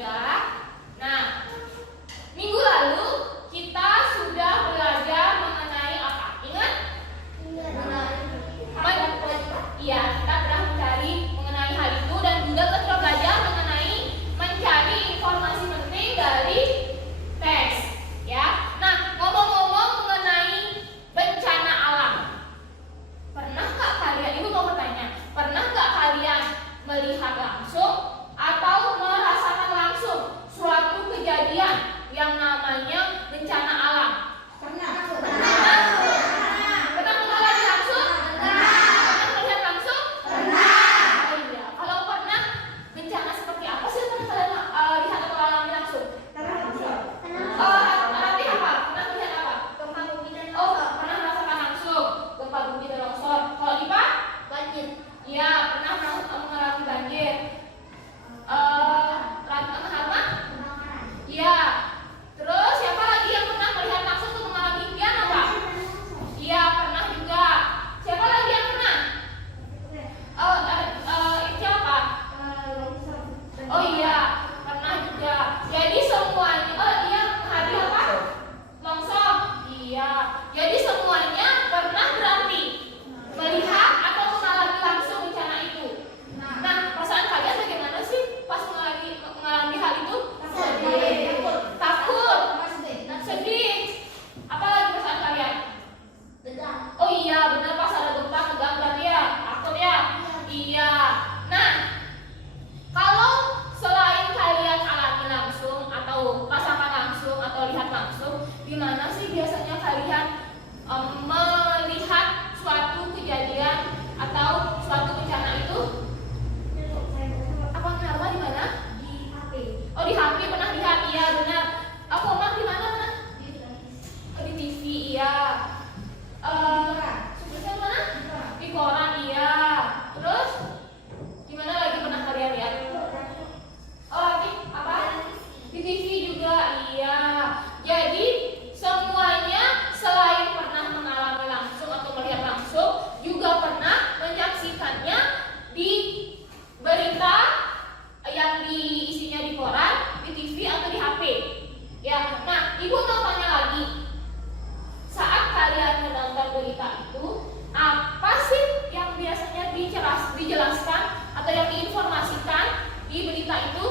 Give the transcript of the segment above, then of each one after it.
Sudah. Nah, minggu lalu kita sudah belajar mengenai apa? Ingat? Iya, kita pernah mencari mengenai hal itu dan juga kita sudah belajar mengenai mencari informasi penting dari teks. Ya. Nah, ngomong-ngomong mengenai bencana alam. Pernah nggak kalian? Ibu mau bertanya. Pernah nggak kalian melihat langsung atau merasakan langsung suatu kejadian yang namanya bencana alam? Pernah. Pernah mengalami langsung? Pernah melihat langsung? Oh iya. Kalau pernah, bencana seperti apa sih yang pernah kalian lihat atau alami langsung? Nanti apa? Pernah melihat apa? Oh, pernah merasakan langsung gempa bumi dan longsor. Kalau Ipa? Banjir. Iya, pernah mengalami banjir. Harma? Iya. Terus siapa lagi yang pernah melihat langsung atau mengalami impian apa? Iya, pernah juga. Siapa lagi yang pernah? Itu apa? Oh iya, pernah juga. Jadi semuanya, iya, hari apa? Longsor. Iya. Jadi semuanya pernah berarti melihat atau mengalami langsung bencana itu. Nah, perasaan kalian bagaimana sih pas mengalami hal itu? Takut, sedih. Apa lagi perasaan kalian? Oh iya, benar, pas ada gempa tegang berarti ya, takut ya. Iya. Nah, kalau selain kalian alami langsung atau rasakan langsung atau lihat langsung, gimana sih biasanya kalian melihat suatu kejadian atau suatu bencana itu? Apa Narma di mana? Oh, di HP pernah lihat, iya benar. Aku Omar di mana pernah? Oh, di TV, iya. Sebelumnya mana? Di koran, iya. Terus gimana lagi pernah kalian lihat? Oh, lagi apa? Di TV juga, iya. Jadi semuanya selain pernah mengalami langsung atau melihat langsung, juga pernah menyaksikannya di berita yang diisinya di koran, di TV atau di HP. Ya, nah, Ibu mau tanya lagi. Saat kalian menonton berita itu, apa sih yang biasanya dijelaskan atau yang diinformasikan di berita itu?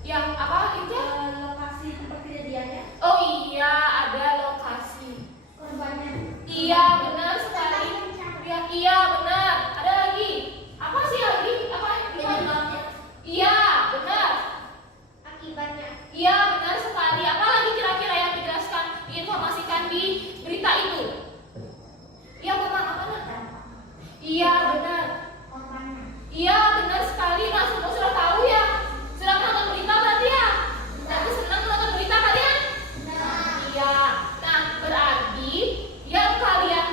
Yang apa itu? Lokasi tempat kejadiannya. Oh iya, ada lokasi. Korbannya. Iya, benar sekali. Iya, benar. Ada lagi. Apa sih lagi? Apa? Penyebabnya. Iya, benar. Akibatnya. Iya, benar sekali. Apa lagi kira-kira yang dijelaskan, diinformasikan di berita itu? Iya, Mama, apa nak? Iya, benar. Korbannya. Iya, benar sekali. Nah, semua sudah tahu ya. Sudah menonton berita berarti ya? Berarti senang menonton berita kalian? Iya. Nah, berarti yang kalian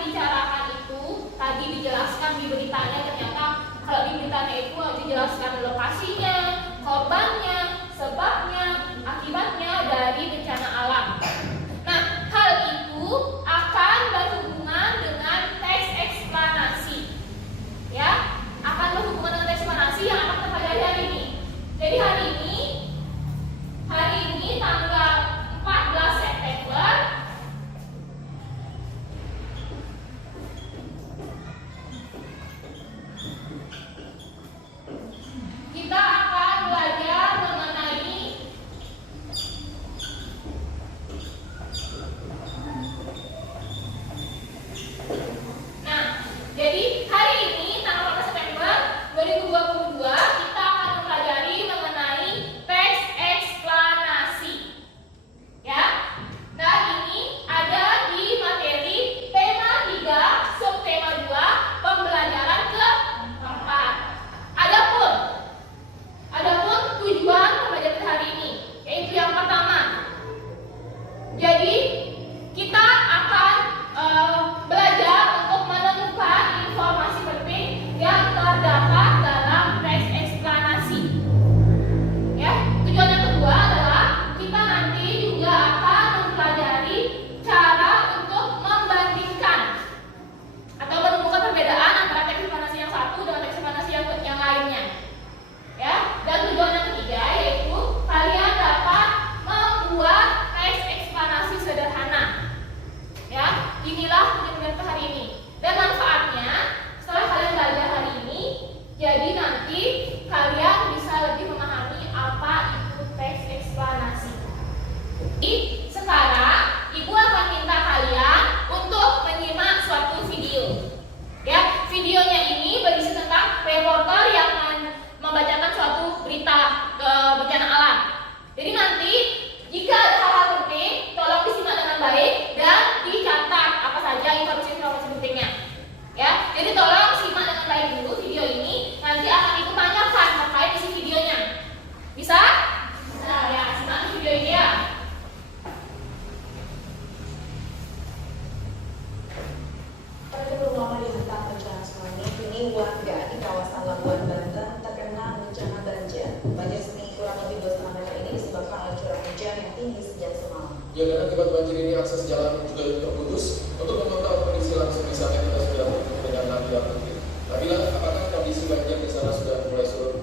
curah hujan yang tinggi sejak semalam. Ya, dan akibat banjir ini akses jalan juga terputus. Untuk memantau kondisi langsung di sana kita sudah bertemu dengan Nabila Putri. Nabila, apakah kondisi banjir di sana sudah mulai surut?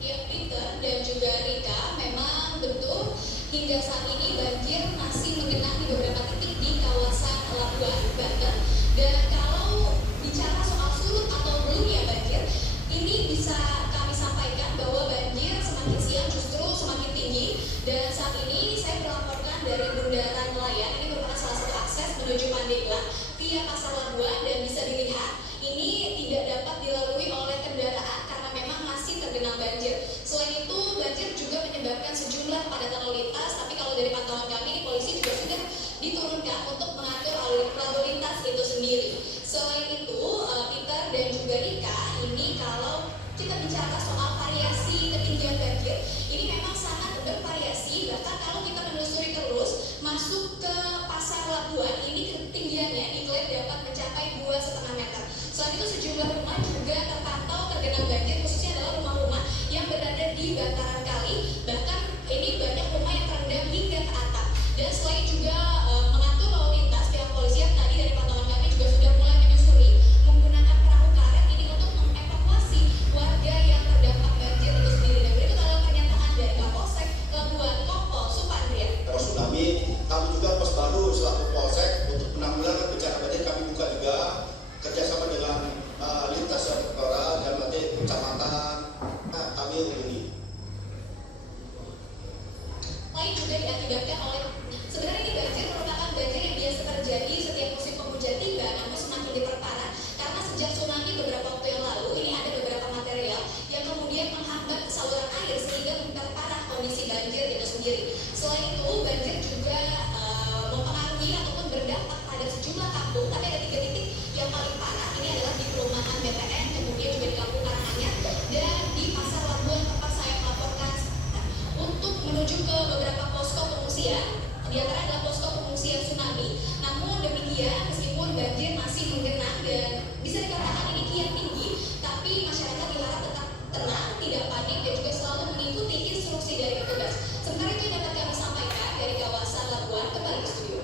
Ya, Peter dan juga Rika, memang betul hingga saat ini banjir masih menggenang di beberapa titik di kawasan Labuan, Banten. Dan kalau bicara soal surut atau belumnya banjir, ini bisa kami sampaikan bahwa banjir semakin siang justru semakin tinggi. Dan saat ini saya melaporkan dari Bundaran Nelayan, ini merupakan salah satu akses menuju Pandeglang via Pasar Labuan, dan bisa dilihat ini tidak dapat dilalui oleh kendaraan karena memang masih tergenang banjir. Selain itu, banjir juga menyebabkan sejumlah kepadatan lalu lintas, tapi kalau dari pantauan kami, polisi juga sudah diturunkan untuk mengatur lalu lintas itu sendiri. Selain itu, Peter dan juga Rika, ini kalau kita bicara soal variasi ketinggian banjir, ini memang sangat bervariasi. Bahkan kalau kita menelusuri terus masuk ke Pasar Labuan, ini ketinggiannya diklaim dapat mencapai 2,5 meter. Selain itu, sejumlah rumah juga terpantau tergenang banjir, khususnya adalah rumah-rumah yang berada di bantaran kali. Bahkan ini banyak rumah yang terendam hingga ke atap. Dan selain juga mengatur lalu lintas, pihak polisian tadi dari pantauan kami juga sudah mulai menyusuri menggunakan perahu karet ini untuk mengevakuasi warga yang terdampak banjir itu sendiri. Dan berikut adalah pernyataan dari Kapolsek Labuan, Kompol Supandrian. Pos tsunami, kami juga pos baru selaku polsek untuk penanggulangan bencana banjir kami buka juga kerjasama dengan lintas sektoral dan nanti kecamatan kami hubungi. Lain juga diakibatkan oleh sebenarnya ini banjir merupakan banjir yang biasa terjadi setiap musim penghujan tiba, namun semakin diperparah karena sejak tsunami beberapa waktu yang lalu ini ada beberapa material yang kemudian menghambat saluran air sehingga memperparah kondisi banjir itu sendiri. Selain itu, banjir juga mempengaruhi ataupun berdampak pada sejumlah kampung, tapi ada 3 titik yang paling parah. Ini adalah di perumahan BTN, kemudian juga di Kampung Karanganyar, dan di Pasar Labuan tempat saya melaporkan untuk menuju ke beberapa posko pengungsian. Di antara adalah posko pengungsian tsunami. Namun demikian, meskipun banjir masih menggenang dan bisa dikatakan ini kian tinggi, tapi masyarakat diharap tetap tenang, tidak panik, dan juga selalu mengikuti instruksi dari petugas. Sementara itu yang dapat kami sampaikan dari kawasan Labuan, kembali ke studio.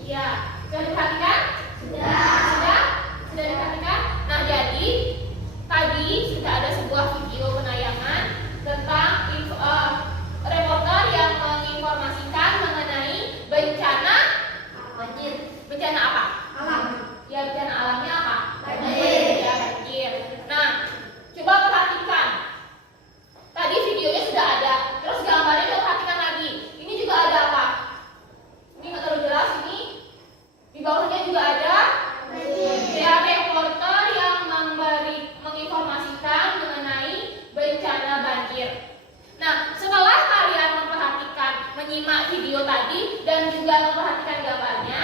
Iya, sudah diperhatikan? Sudah diperhatikan? Nah, jadi tadi sudah ada sebuah video penayangan tentang reporter yang menginformasikan mengenai bencana banjir. Bencana apa? Alam. Ya, bencana alamnya apa? Banjir. Ya, banjir. Nah, coba perhatikan. Tadi videonya sudah ada, terus gambarnya coba perhatikan lagi. Ini juga ada apa? Ini nggak terlalu jelas ini. Di bawahnya juga ada ya, reporter yang menginformasikan mengenai bencana banjir. Nah, setelah kalian memperhatikan, menyimak video tadi dan juga memperhatikan gambarnya,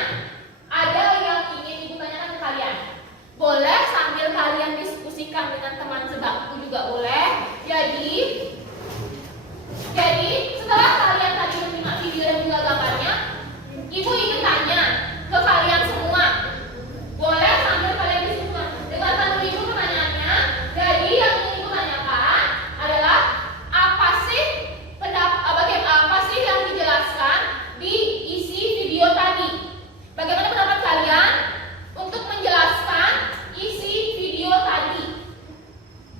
ada yang ingin ibu tanyakan ke kalian. Boleh sambil kalian diskusikan dengan teman sebangku juga boleh. Jadi setelah kalian tadi menyimak video dan juga gambarnya, ibu ingin tanya ke kalian semua. Boleh sambil kalian diskusikan. Dengarkan dulu ibu pertanyaannya. Jadi yang ingin ibu tanyakan adalah apa sih yang dijelaskan di isi video tadi? Bagaimana pendapat kalian untuk menjelaskan isi video tadi?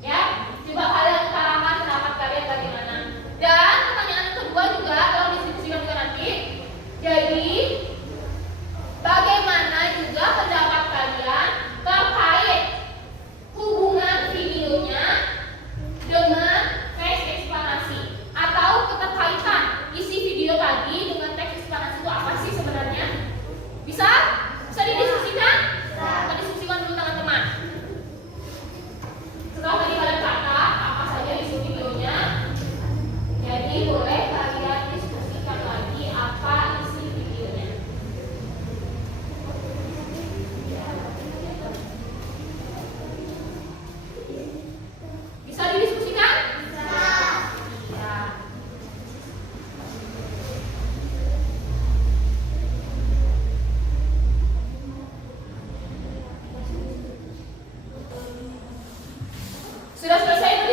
Ya, coba kalian utarakan pendapat kalian bagaimana. Dan pertanyaan kedua juga kalau didiskusikan juga nanti. Jadi bagaimana juga pendapat kalian terkait hubungan videonya dengan teks eksplanasi atau keterkaitan isi video tadi dengan teks eksplanasi itu apa sih sebenarnya? Bisa didiskusikan? Kita diskusikan dulu teman-teman. Setelah tadi kalian catat apa saja isi videonya, jadi boleh kalian diskusikan lagi apa isi videonya. Bisa didiskusikan? Bisa. Iya. Sudah selesai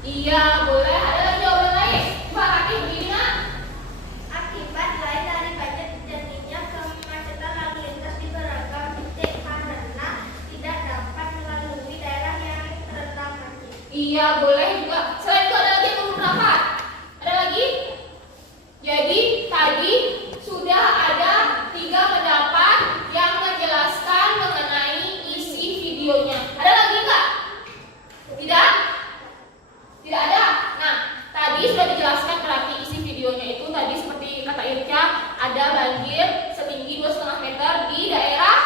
Iya, boleh. Ada lagi jawaban lain? Coba Kaki berdiri nak. Akibat lain dari banjir terjadinya kemacetan lalu lintas di beragam titik karena tidak dapat melalui daerah yang terendam banjir. Iya, boleh juga. Selain itu ada lagi yang beberapa. Ada lagi? Jadi tadi sudah ada 3 pendapat yang menjelaskan mengenai isi videonya. Ada lagi nggak? Tidak? Tidak ada. Nah, tadi sudah dijelaskan berarti isi videonya itu tadi seperti kata Irca, ada banjir setinggi 2,5 meter di daerah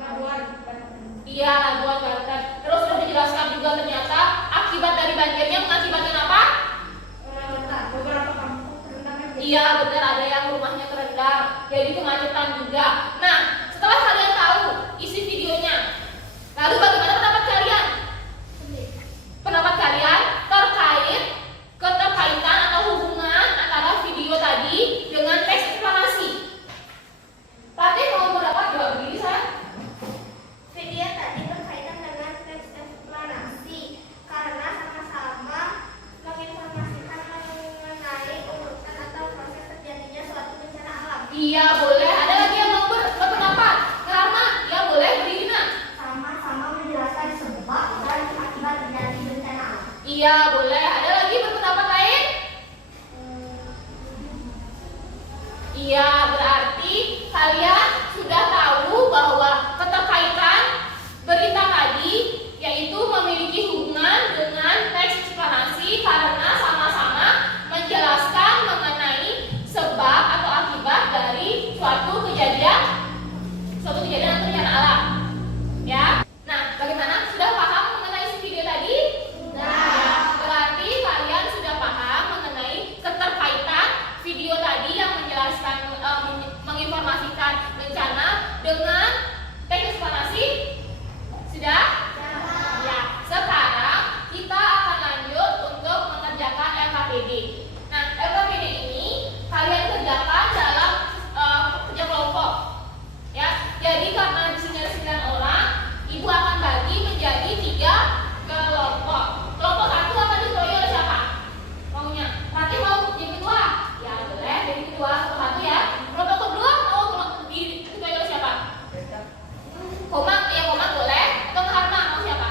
Labuan. Iya, Labuan Banten. Terus sudah dijelaskan juga ternyata akibat dari banjirnya mengakibatkan apa? Beberapa kampung terendam. Iya, benar, ada yang rumahnya terendam. Jadi kemacetan juga. Nah, setelah kalian tahu isi videonya, lalu bagaimana pendapat kalian? Pendapat kalian terkait keterkaitan atau hubungan antara video tadi dengan teks eksplanasi. Tadi mau berapa? Coba berdiri saya. Video tadi berkaitan dengan teks eksplanasi karena sama-sama menginformasikan mengenai urutan atau proses terjadinya suatu bencana alam. Iya, boleh. Ada lagi yang mau berpendapat? Karena ya boleh berdiri nak. Sama-sama menjelaskan sebab dan akibat terjadi bencana alam. Iya, boleh. Ada lagi berpendapat lain? Iya, berarti kalian sudah tahu bahwa keterkaitan berita tadi yaitu memiliki hubungan dengan teks eksplanasi karena sama-sama menjelaskan mengenai sebab atau akibat dari suatu kejadian atau bencana alam. Ya. Nah, bagaimana? Sudah paham mengenai isi video tadi? Ya, berarti kalian sudah paham mengenai keterkaitan video tadi yang menjelaskan menginformasikan bencana dengan teks eksplanasi. Sudah? Ya. Sekarang kita akan lanjut untuk mengerjakan LKPD. Nah, LKPD ini kalian kerjakan dalam kerja kelompok. Ya. Jadi karena di sini ada 9 orang, Ibu akan bagi menjadi 3 kelompok. Kelompok 1 akan diketuai oleh siapa? Maunya? Nanti mau jadi ketua? Ya boleh, jadi ketua kelompok 1 ya. Kelompok kedua mau diketuai oleh siapa? Komang, ya Komang boleh. Atau Harma mau siapa?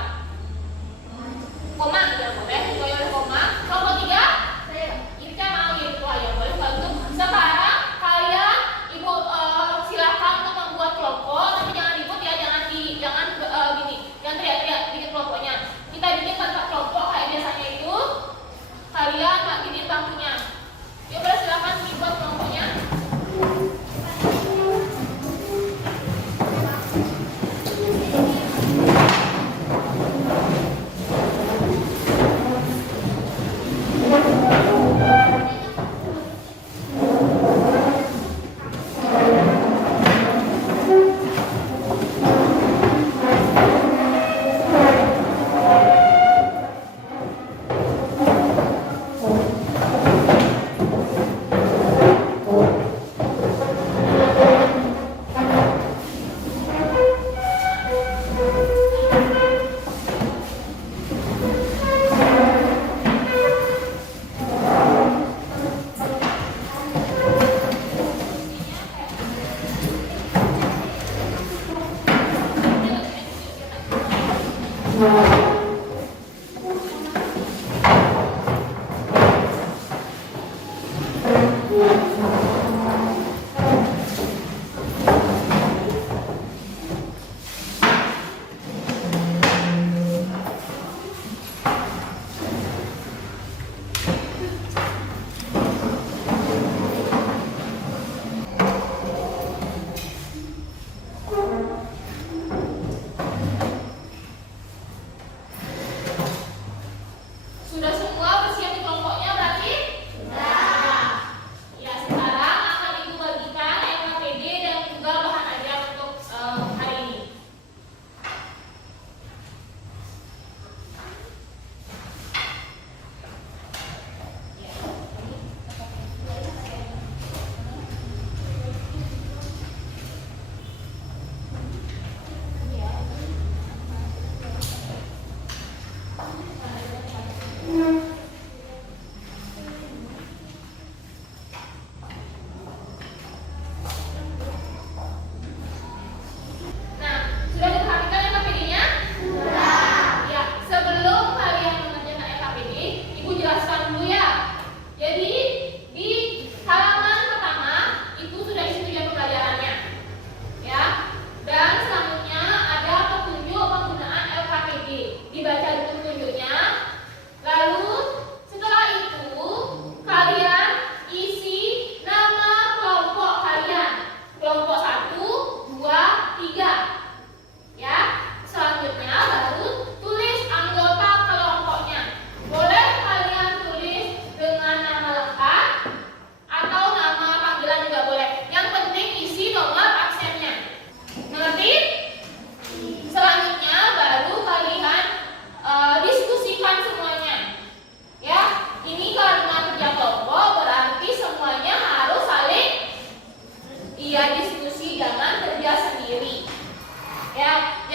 Komang, ya boleh diketuai oleh Komang. Kelompok 3? Irca mau jadi ketua, ya boleh. Bagus. Sekarang kalian Ibu silakan untuk membuat kelompok, tapi jangan ribut ya, jangan jangan teriak-teriak bikin kelompoknya. Kita bikin tanpa kelompok kayak biasanya itu. Kalian bikin bangkunya. Ya boleh silakan dibuat kelompoknya.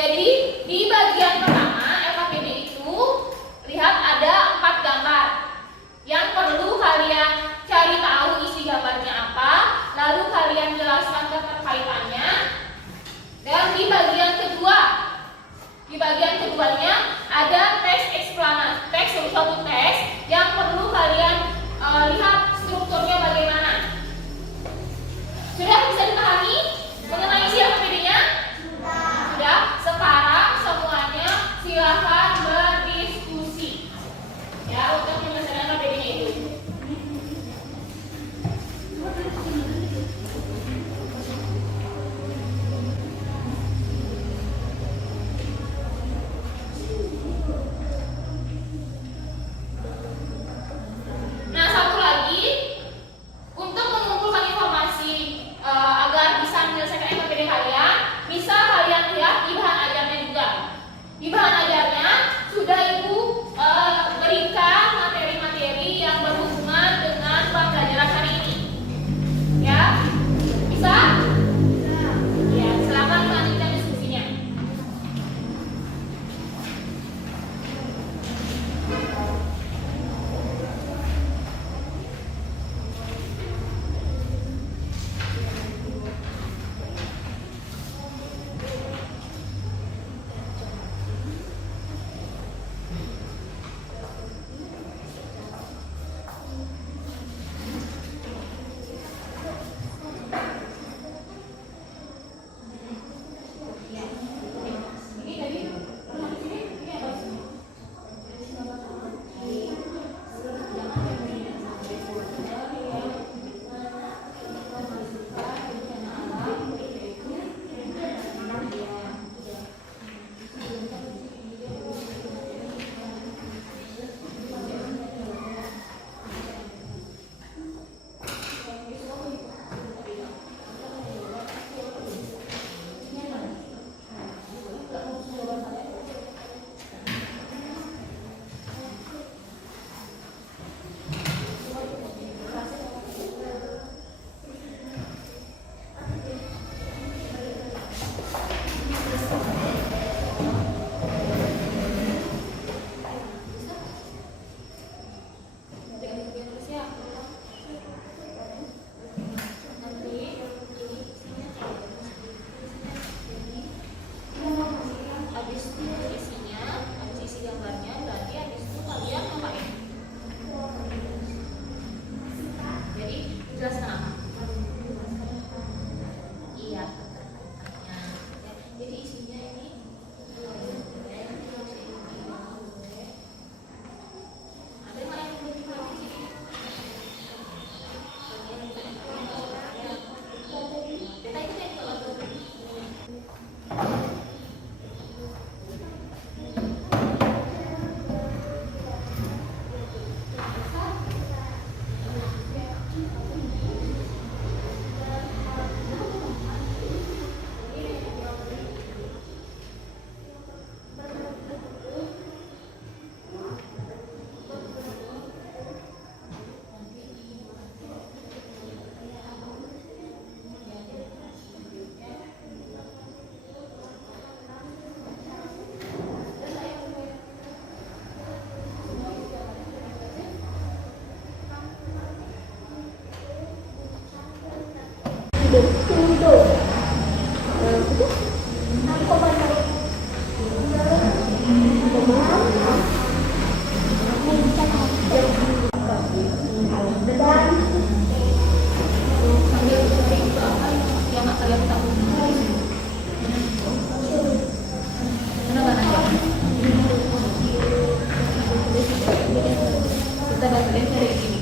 Jadi di bagian pertama LKPD itu lihat ada 4 gambar yang perlu kalian cari tahu isi gambarnya apa, lalu kalian jelaskan keterkaitannya. Dan di bagian keduanya ada teks eksplanasi, suatu teks yang perlu kalian lihat strukturnya bagaimana. Sudah bisa dipahami mengenai isi LKPD-nya? Sudah. Sekarang semuanya silakan berdiskusi ya untuk menyelesaikan LKPD-nya itu. Nah, satu lagi, untuk mengumpulkan informasi agar bisa menyelesaikan LKPD kalian, bisa kalian lihat di bahan ajarnya juga. Di bahan ajarnya sudah Ibu berikan materi-materi yang berhubungan dengan pembelajaran hari ini. Ya, bisa? Ya, selamat melanjutkan diskusinya. Ini tadi pernah di sini, ini apa sih? Habis isi gambarnya, berarti habis itu kalian ngapain? Jadi jelaskan apa? Iya, keterkaitannya. Jadi isinya ini ada yang lain yang belum di sini? Kita ikutin kalau yang nggak kalian tahu. Kenapa nanya? Kita bakalan cari ini.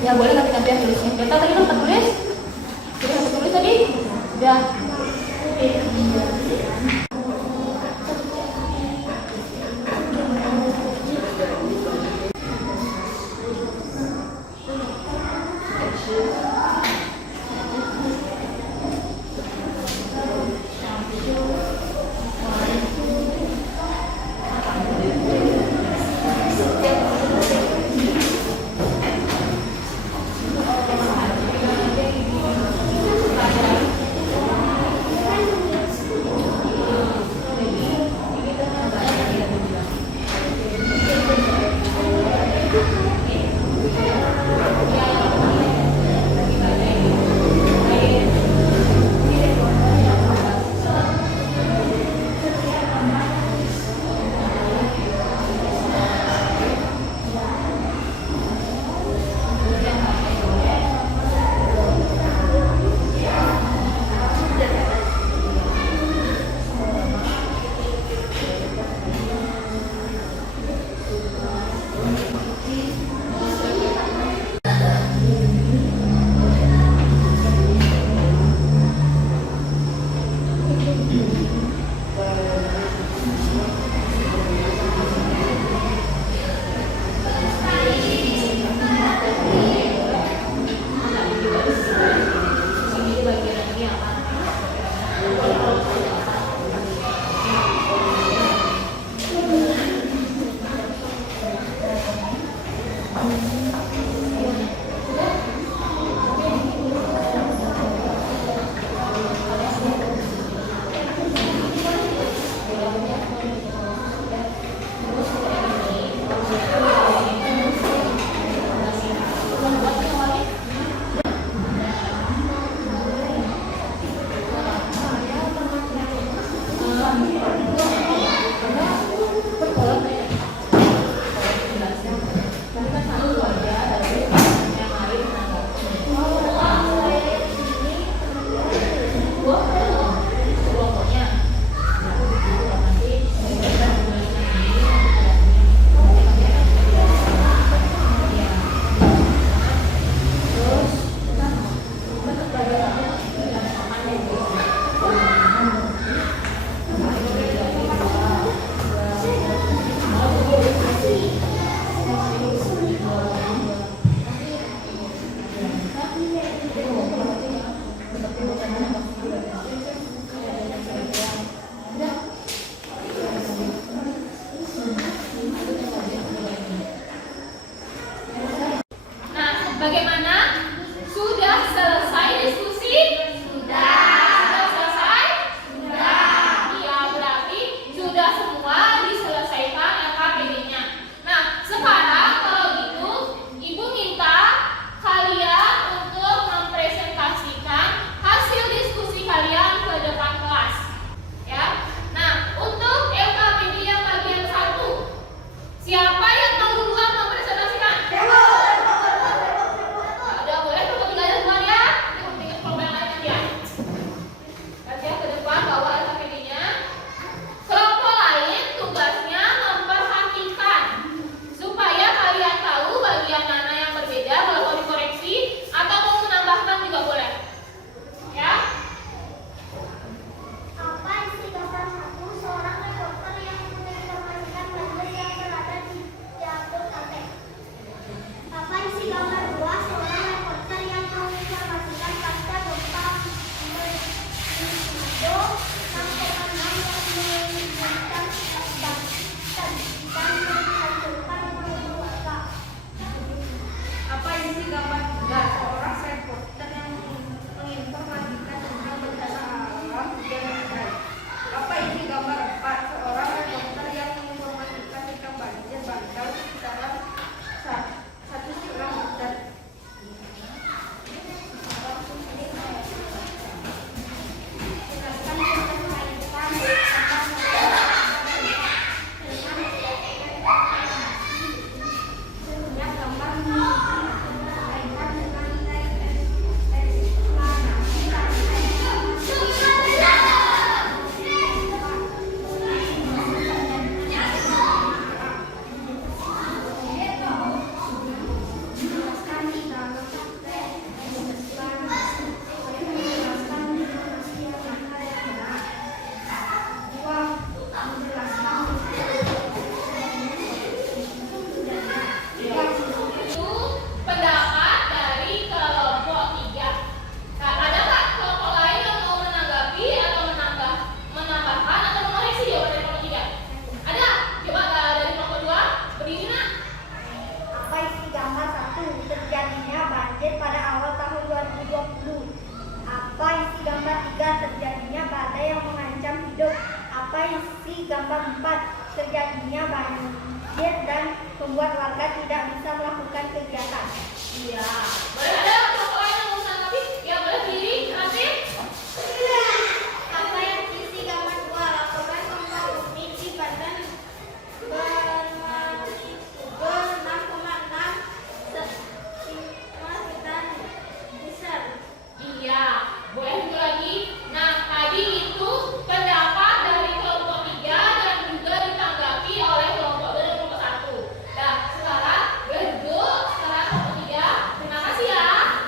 Ya boleh nanti yang tulisnya. Kita tadi kan tulis. Sudah tulis tadi? Sudah. Bagaimana? Sudah selesai diskusi? Sudah selesai? Sudah. Iya, berarti sudah semua diselesaikan LKPD-nya. Nah, sekarang kalau gitu, Ibu minta kalian untuk mempresentasikan hasil diskusi kalian ke depan kelas. Ya. Nah, untuk LKPD yang bagian 1, siapa yang mau duluan mempresentasikan? Gambar 4, terjadinya banjir dan membuat warga tidak bisa melakukan kegiatan. Iya. Boleh ada kelompok lain yang mau menanggapi? Ya, boleh berdiri, nanti. Apa yang isi gambar 2? Laporan tentang unit di Banten bermagnitudo 6,6 sekitar besar. Iya. Boleh juga lagi. Nah, tadi itu pendapat dari kelompok 3 dan juga ditanggapi oleh kelompok 2 dan kelompok 1. Nah, sekarang boleh duduk. Sekarang kelompok 3. Terima kasih ya.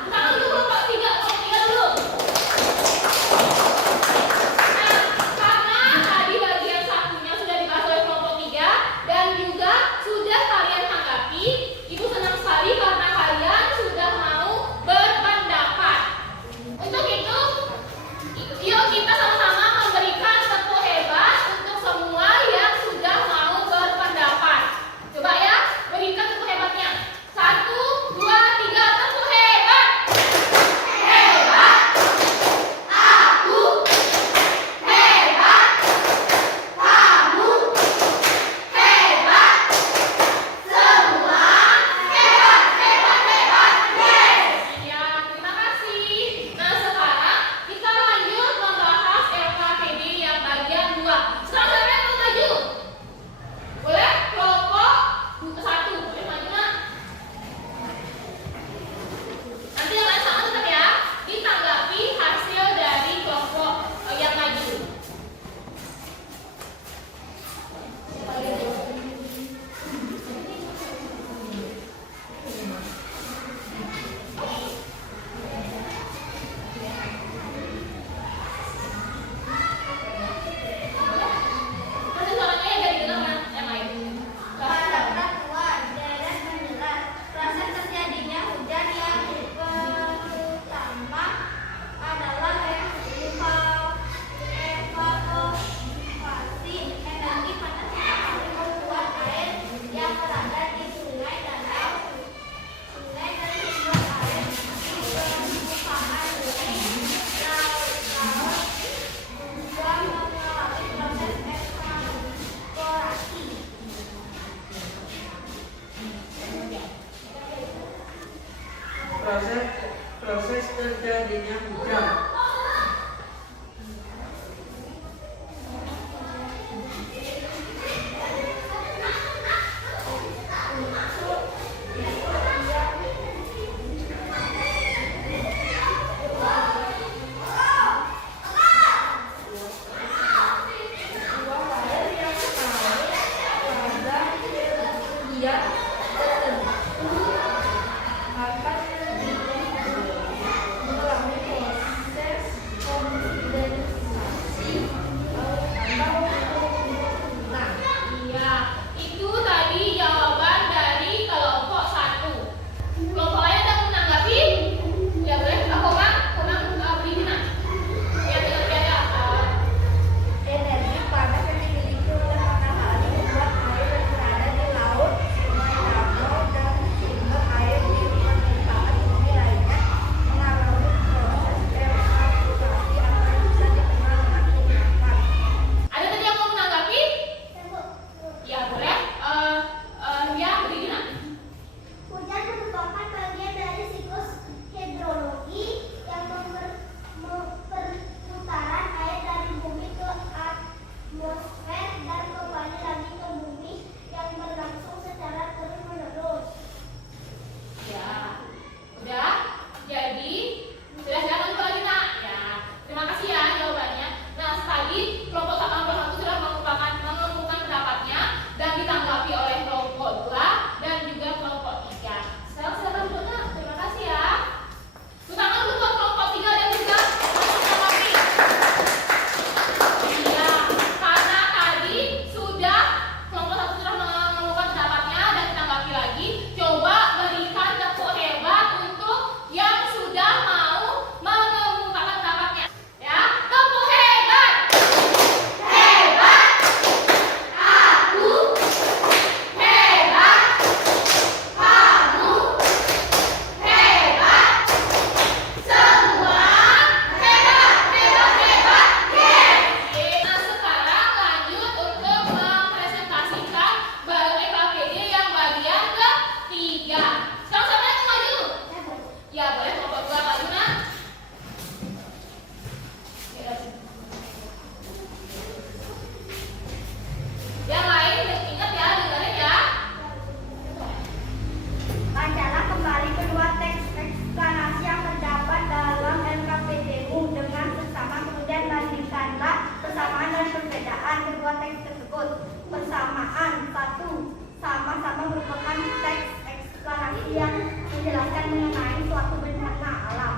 menjelaskan mengenai suatu bencana alam.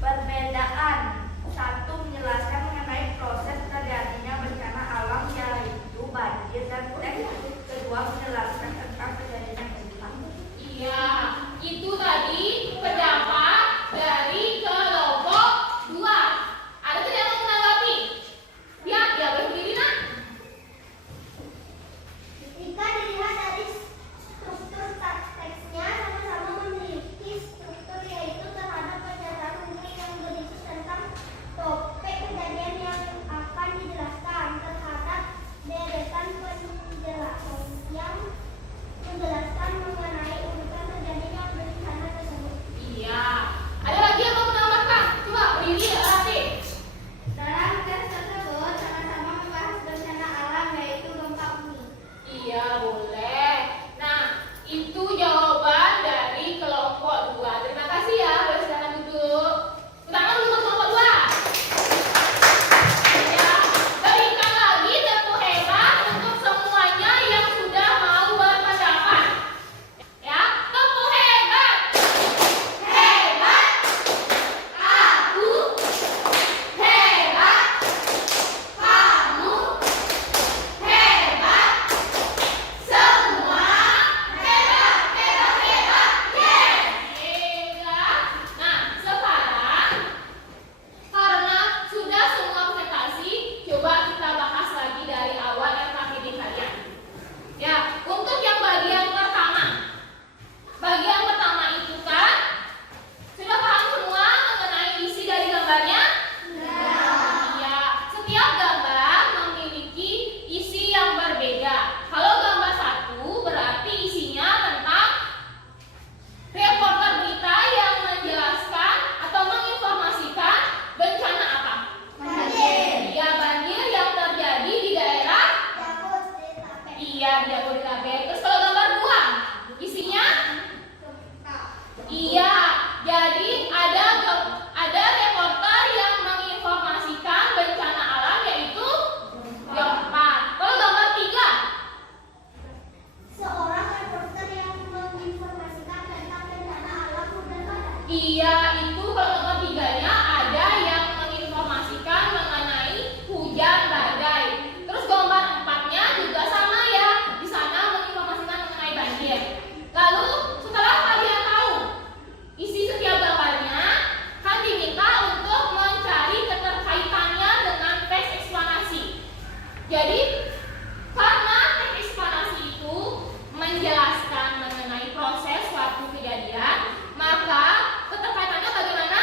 Perbedaan. 1. Menjelaskan mengenai proses terjadinya bencana alam yaitu banjir dan teks. 2. Menjelaskan tentang terjadinya gempa. Iya, itu tadi pendapat dari kelompok 2. Ada tidak yang mau menanggapi? Ya, ya berdiri nak. Jika dilihat dari struktur teksnya sama-sama memiliki struktur yaitu terhadap pernyataan umum yang berisi tentang topik kejadian yang akan dijelaskan, terhadap deretan penjelasan yang menjelaskan mengenai urutan terjadinya bencana tersebut. Iya. Ada lagi yang mau menambahkan? Coba berdiri rapi. Dalam teks tersebut sama-sama membahas bencana alam yaitu gempa bumi. Iya, boleh. Nah, itu jawaban dari kelompok 2. Terima kasih ya. Boleh silakan duduk. Tangan dulu kelompok 2. Ya, berikan lagi tepuk hebat untuk semuanya yang sudah mau berpendapat. Ya, tepuk hebat. Hebat. Aku hebat. Kamu hebat. Semua hebat, hebat, hebat. Yes. Hebat. Nah, sekarang karena sudah semua presentasi, coba kita bahas lagi dari awal RKPD kalian. Ya, untuk yang bagian pertama. Bagian pertama itu kan sudah paham semua mengenai isi dari gambarnya? Iya. Setiap gambar memiliki isi yang berbeda. Kalau gambar 1 berarti isinya tentang reporter berita yang menjelaskan atau menginformasikan bencana apa? Banjir. Iya, banjir yang terjadi di daerah. Jabodetabek. Iya, di Jabodetabek. Terus kalau gambar 2, isinya? Iya. Jadi ada reporter yang menginformasikan bencana alam yaitu gempa. Kalau gambar 3, Seorang reporter yang menginformasikan tentang bencana alam hujan badai. iya itu kalau gambar 3-nya ada yang menginformasikan mengenai hujan badai. Terus gambar 4-nya juga sama ya. Di sana menginformasikan mengenai banjir. Lalu setelah kalian tahu isi setiap gambarnya, kan diminta untuk mencari keterkaitannya dengan teks eksplanasi. Jadi karena teks eksplanasi itu menjelaskan mengenai proses suatu kejadian, maka keterkaitannya bagaimana?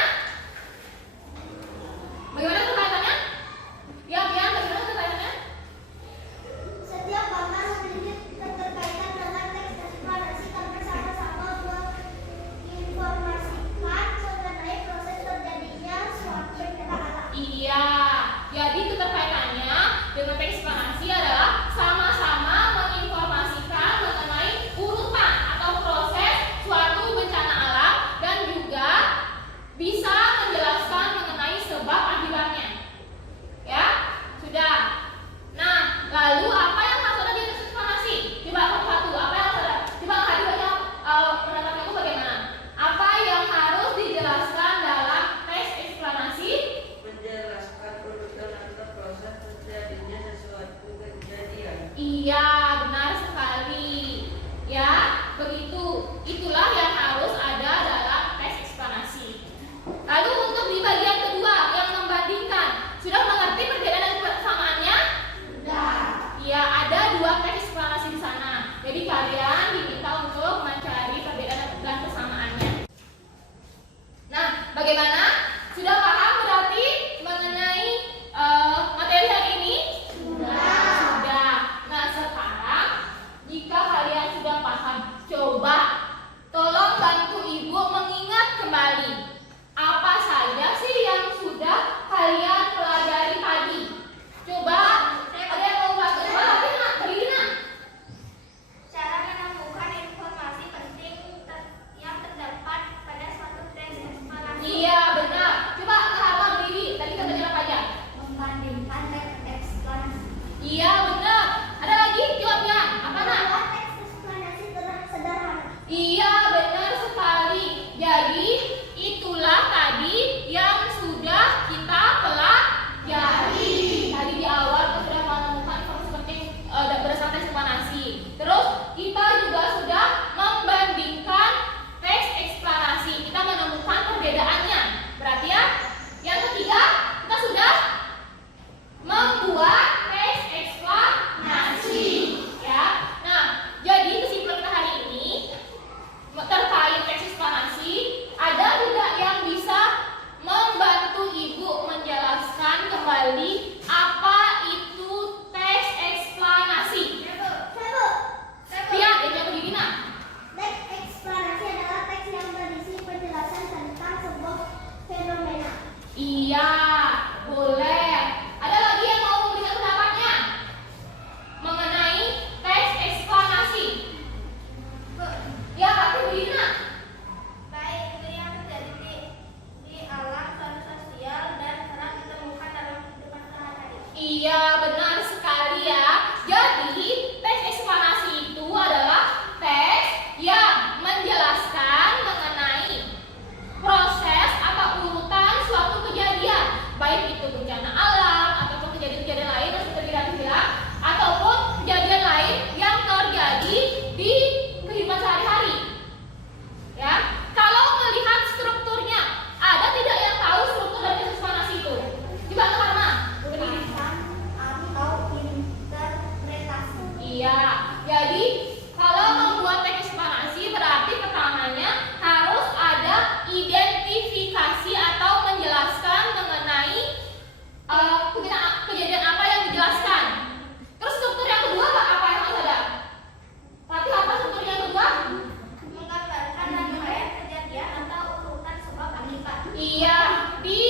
Iya, di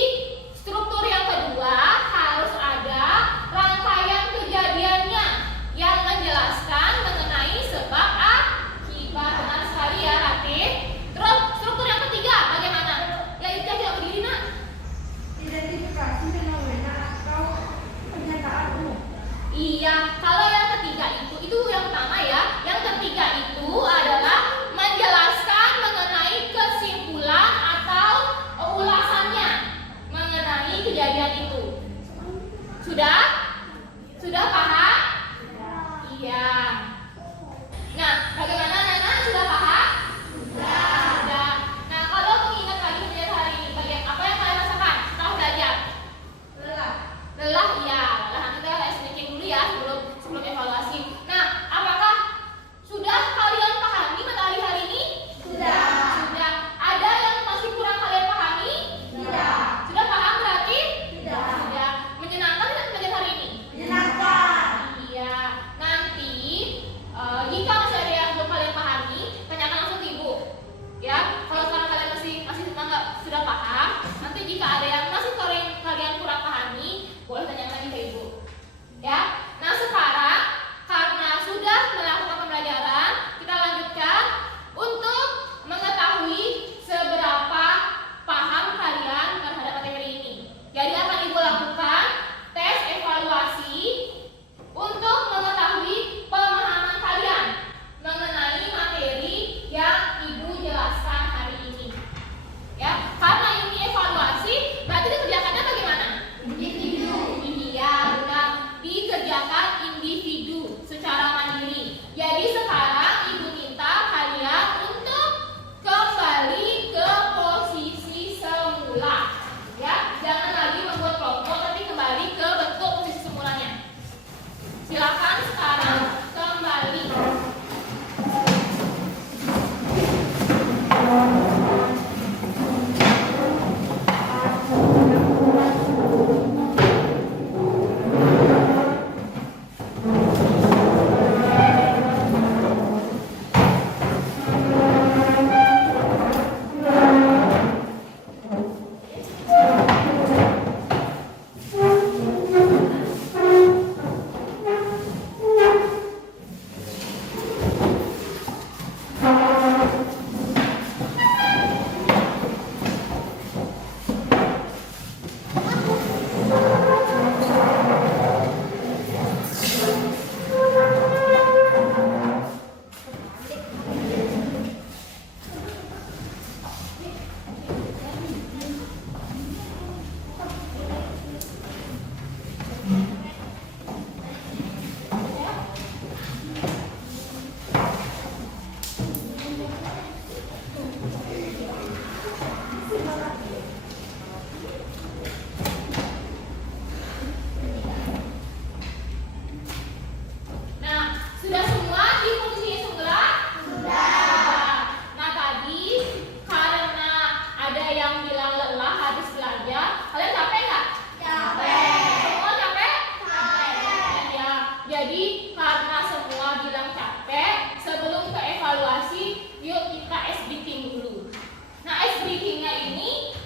struktur yang kedua harus ada rangkaian kejadiannya yang menjelaskan mengenai sebab akibat. Benar sekali ya, Latif. Terus struktur yang ketiga bagaimana? Ya itu yang berdiri, Nak. Identifikasi fenomena atau pernyataan umum. Iya, kalau yang ketiga itu yang pertama ya. Yang ketiga itu adalah menjelaskan mengenai kesimpulan atau ulasannya mengenai kejadian itu. Sudah? Sudah paham? Iya. Nah, bagaimana Nana? Sudah paham? Sudah. Nah, kalau mengingat lagi pelajaran hari ini, apa yang kalian rasakan setelah belajar? Lelah, iya. Lelah, nanti kita sedikit dulu ya sebelum evaluasi. Nah, apakah sudah kalian pahami materi hari ini? Sudah. Ada yang masih kurang kalian pahami? Sudah. Sudah paham berarti? Sudah. Menyenangkan tidak belajar hari ini? Menyenangkan. Iya. Nanti jika masih ada yang belum kalian pahami, tanyakan langsung ke ibu. Ya, kalau sekarang kalian masih sudah paham, nanti jika ada yang masih kalian kurang pahami, boleh tanyakan lagi ke ibu. Ya. Nah, sekarang karena sudah melakukan pembelajaran, kita lanjutkan untuk mengetahui seberapa paham kalian terhadap materi ini. Jadi akan ibu lakukan tes evaluasi untuk mengetahui pemahaman kalian mengenai materi yang ibu jelaskan hari ini. Ya, karena ini evaluasi, berarti dikerjakannya bagaimana? Individu. Iya, benar. Dikerjakan individu secara mandiri. Jadi sekarang ibu minta kalian untuk kembali ke posisi semula. Ya, jangan lagi membuat kelompok, tapi kembali ke bentuk posisi semulanya. Silakan sekarang kembali. Nah, sudah semua di posisi semula? Sudah. Nah, tadi karena ada yang bilang lelah habis belajar, kalian capek nggak? Capek. Semua capek? Capek. Ya, jadi karena semua bilang capek, sebelum ke evaluasi, yuk kita ice breathing dulu. Nah, ice breathingnya ini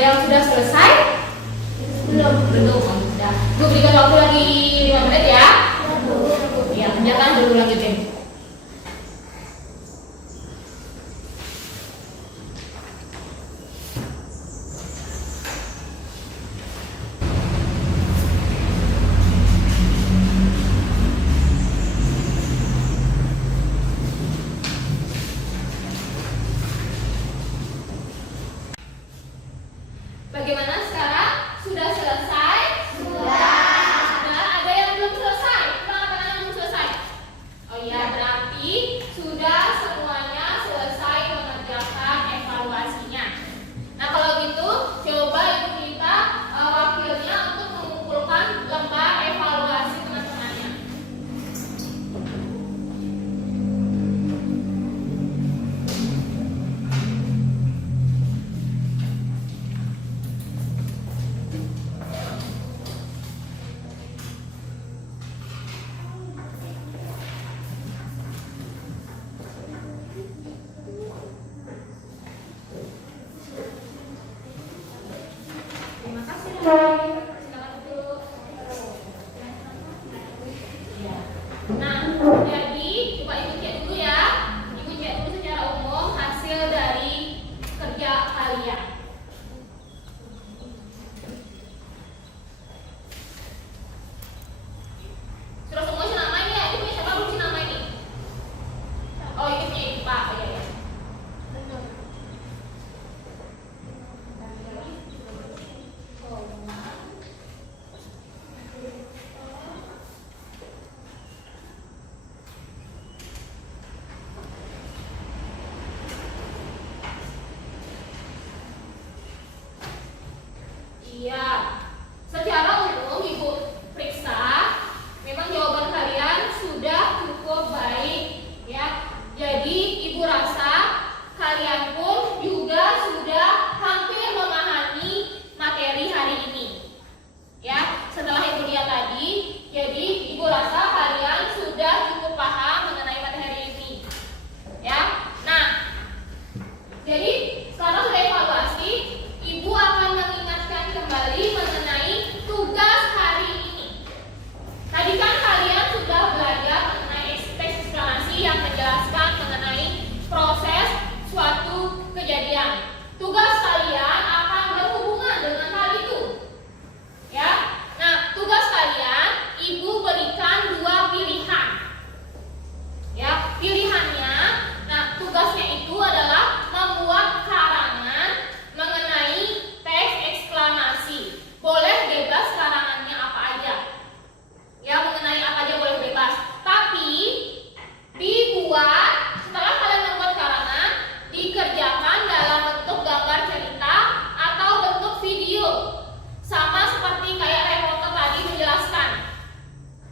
yang sudah selesai? Belum. Sudah. Gue berikan waktu lagi 5 menit ya. Ya, kerjakan dulu, lanjutin. Bagaimana sekarang? Sudah selesai? Sudah. Ada yang belum selesai? Kenapa yang belum selesai? Oh iya, berarti sudah semuanya selesai mengerjakan evaluasinya. Nah kalau gitu, coba ibu kita wakilnya untuk mengumpulkan lembar evaluasi teman-temannya. Terima kasih. Silakan duduk. Ya. Nah, jadi coba ibu cek dulu ya. Ibu cek dulu secara umum hasil dari kerja kalian. Sudah semua isi nama ini ya? Ini punya siapa belum isi nama ini? Oh, ini punya ibu Pak. Oh, iya. Iya, secara umum ibu periksa, memang jawaban kalian sudah cukup baik, ya. Jadi ibu rasa kalian pun juga sudah hampir memahami materi hari ini, ya. Setelah ibu lihat tadi, jadi ibu rasa kalian sudah cukup paham mengenai materi ini, ya. Nah, jadi sekarang sudah evaluasi, ibu akan mengingatkan kembali mengenai tugas hari ini. Tadi kan kalian sudah belajar mengenai teks eksplanasi yang menjelaskan mengenai proses suatu kejadian. Tugas kalian akan berhubungan dengan hal itu. Ya. Nah, tugas kalian ibu berikan 2 pilihan. Ya, pilihannya, nah tugasnya itu adalah membuat karangan mengenai teks eksklamasi. Boleh bebas karangannya apa aja. Ya, mengenai apa aja boleh bebas. Tapi dibuat, setelah kalian membuat karangan, dikerjakan dalam bentuk gambar cerita atau bentuk video. Sama seperti kayak reporter tadi menjelaskan.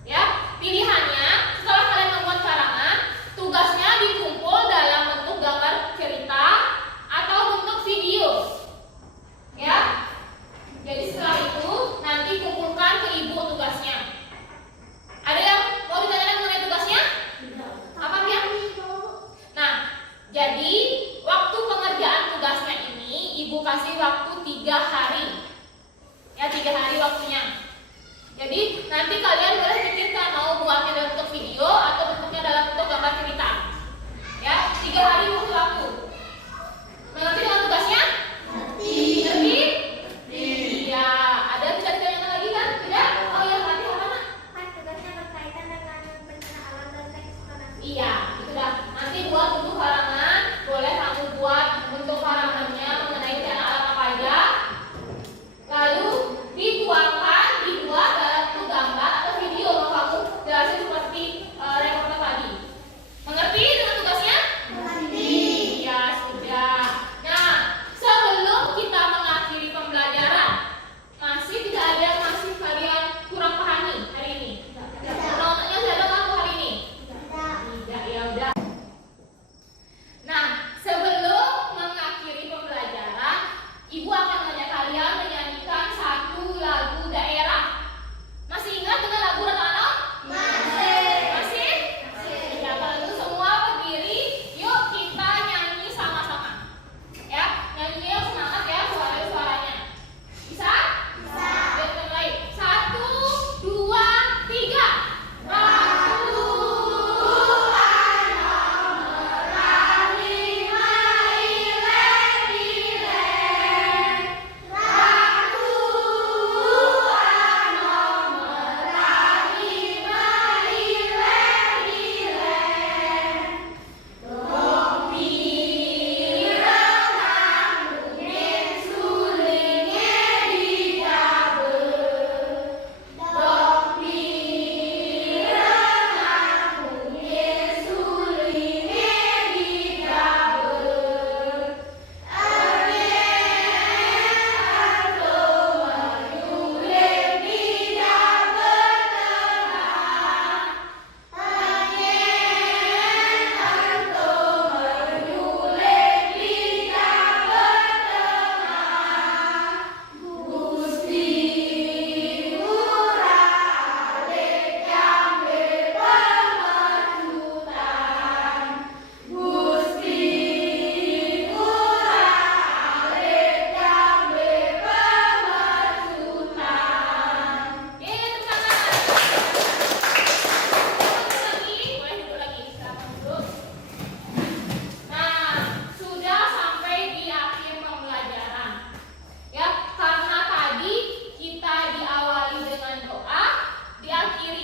Ya, pilihannya setelah kalian membuat karangan, tugasnya dikumpul dalam bentuk gambar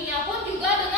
kondisinya pun juga dengan